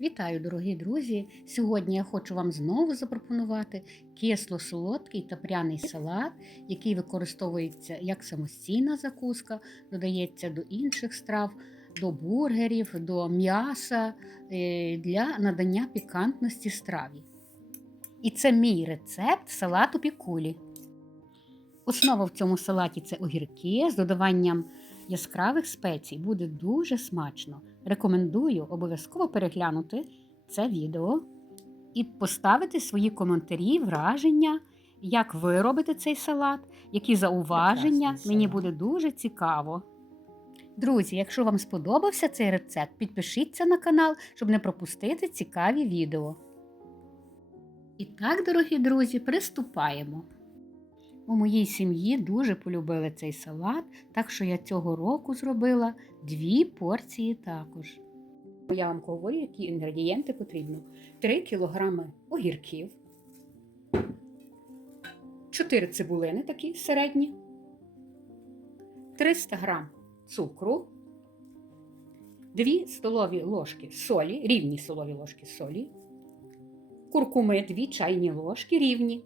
Вітаю, дорогі друзі! Сьогодні я хочу вам знову запропонувати кисло-солодкий та пряний салат, який використовується як самостійна закуска, додається до інших страв, до бургерів, до м'яса е, для надання пікантності страві. І це мій рецепт салату пікулі. Основа в цьому салаті це огірки з додаванням яскравих спецій. Буде дуже смачно. Рекомендую обов'язково переглянути це відео і поставити свої коментарі, враження, як ви робите цей салат, які зауваження. Прекрасний Мені салат. буде дуже цікаво. Друзі, якщо вам сподобався цей рецепт, підпишіться на канал, щоб не пропустити цікаві відео. І так, дорогі друзі, приступаємо. У моїй сім'ї дуже полюбили цей салат, так що я цього року зробила дві порції також. Я вам говорю, які інгредієнти потрібно: 3 кг огірків, 4 цибулини такі середні, 300 г цукру, 2 столові ложки солі, рівні столові ложки солі, куркуми 2 чайні ложки рівні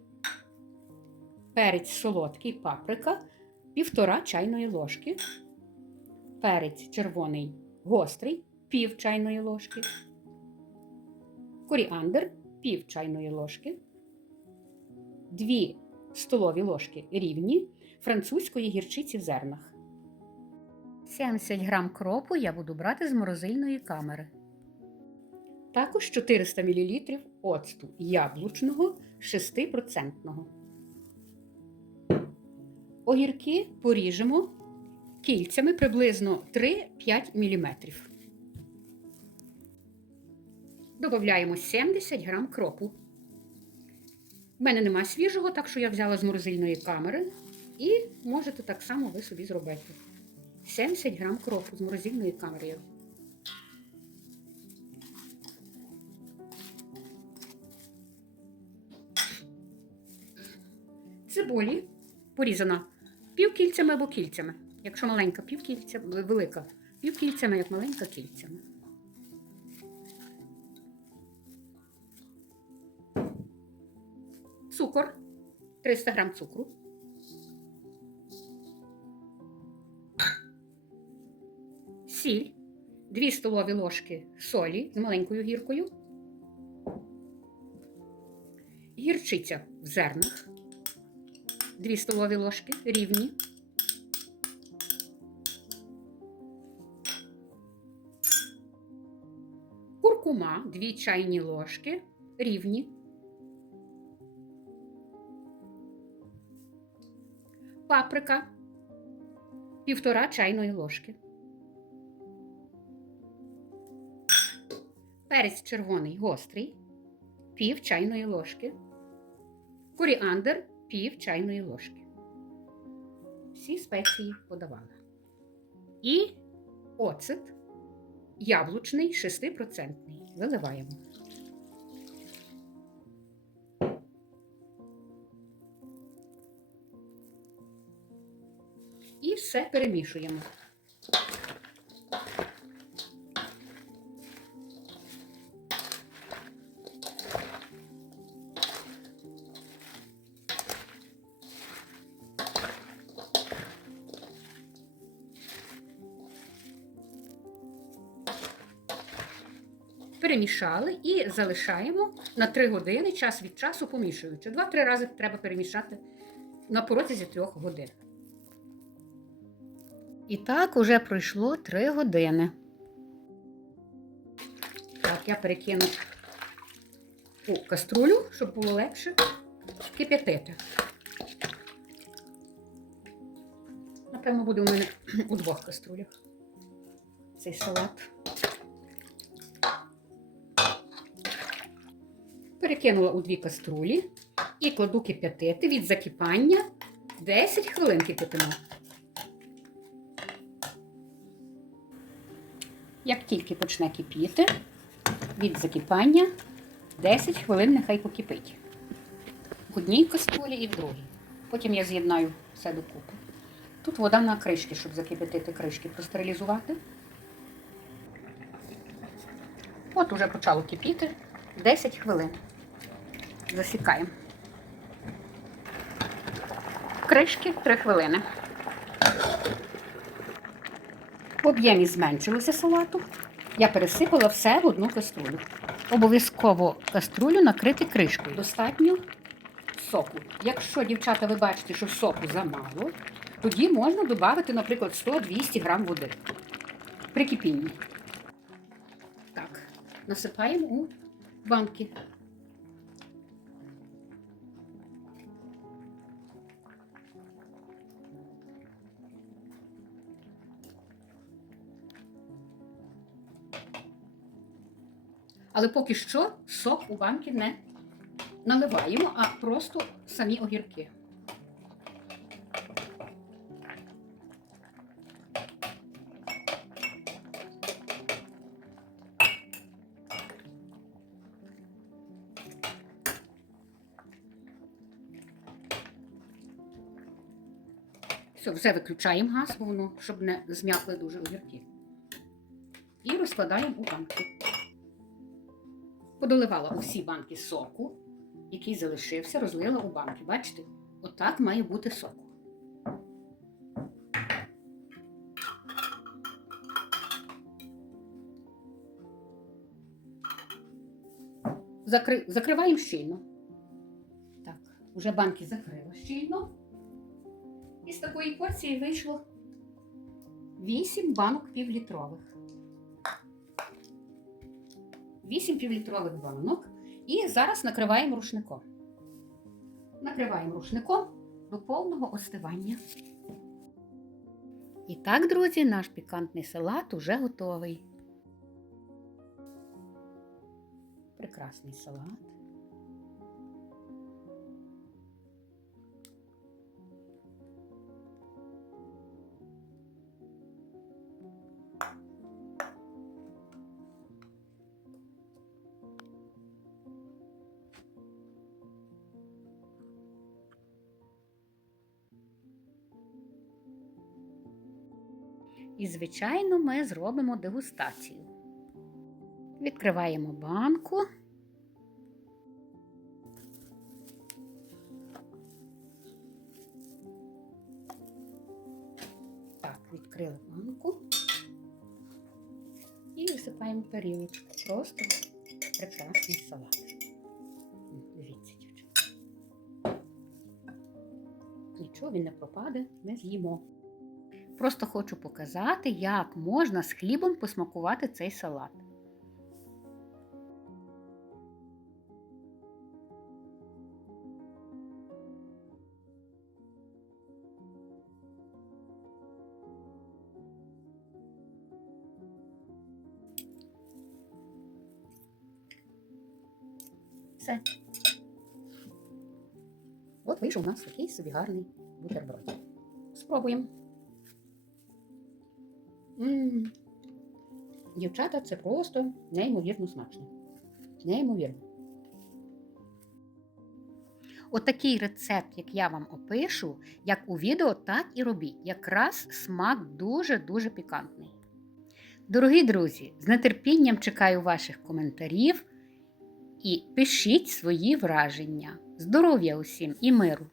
перець солодкий паприка, півтора чайної ложки, перець червоний гострий, пів чайної ложки, коріандр пів чайної ложки, 2 столові ложки рівні французької гірчиці в зернах. 70 грам кропу я буду брати з морозильної камери. Також 400 мл оцту яблучного 6%. Огірки поріжемо кільцями приблизно 3-5 мм. Додаємо 70 грам кропу. У мене нема свіжого, так що я взяла з морозильної камери. І можете так само ви собі зробити. 70 грам кропу з морозильної камери. Цибулі порізана півкільцями або кільцями. Якщо маленька півкільця, велика півкільцями, як маленька кільцями. Цукор 300 грам цукру. Сіль 2 столові ложки солі з маленькою гіркою. Гірчиця в зернах. 2 столові ложки рівні. Куркума 2 чайні ложки рівні. Паприка півтора чайної ложки. Перець червоний гострий, пів чайної ложки. Коріандр пів чайної ложки. Всі спеції подавала. І оцет яблучний 6%. Виливаємо. І все перемішуємо. Перемішали і залишаємо на 3 години час від часу помішуючи. Два-три рази треба перемішати на протязі 3 годин. І так уже пройшло 3 години. Так, я перекину у каструлю, щоб було легше кип'ятити. Напевно, буде у мене у двох каструлях цей салат. Перекинула у дві каструлі і кладу кип'ятити від закипання 10 хвилин кипятимо. Як тільки почне кипіти, від закипання 10 хвилин нехай покипить. В одній каструлі і в другій. Потім я з'єднаю все докупи. Тут вода на кришки, щоб закипятити кришки, простерилізувати. От уже почало кипіти 10 хвилин. Засікаємо. Кришки 3 хвилини. В об'ємі зменшилося салату. Я пересипала все в одну каструлю. Обов'язково каструлю накрити кришкою. Достатньо соку. Якщо, дівчата, ви бачите, що соку замало, тоді можна додати, наприклад, 100-200 грам води при кипінні. Так, насипаємо у банки. Але поки що сок у банки не наливаємо, а просто самі огірки. Все, вже виключаємо газ, воно, щоб не зм'якли дуже огірки. І розкладаємо у банки. Подоливала усі банки соку, який залишився, розлила у банки. Бачите? Отак має бути соку. Закри... Закриваємо щільно. Так, вже банки закрила щільно. І з такої порції вийшло 8 банок півлітрових. 8 півлітрових банок. І зараз накриваємо рушником. Накриваємо рушником до повного остивання. І так, друзі, наш пікантний салат уже готовий. Прекрасний салат. І, звичайно, ми зробимо дегустацію. Відкриваємо банку. Так, відкрили банку. І висипаємо тарілочку. Просто прекрасний салат. Дивіться, дівчата. Нічого він не пропаде, не з'їмо. Просто хочу показати, як можна з хлібом посмакувати цей салат. Все. От вийшов у нас такий собі гарний бутерброд. Спробуємо. Дівчата, це просто неймовірно смачно. Неймовірно. Отакий рецепт, як я вам опишу, як у відео, так і робіть. Якраз смак дуже-дуже пікантний. Дорогі друзі, з нетерпінням чекаю ваших коментарів і пишіть свої враження. Здоров'я усім і миру!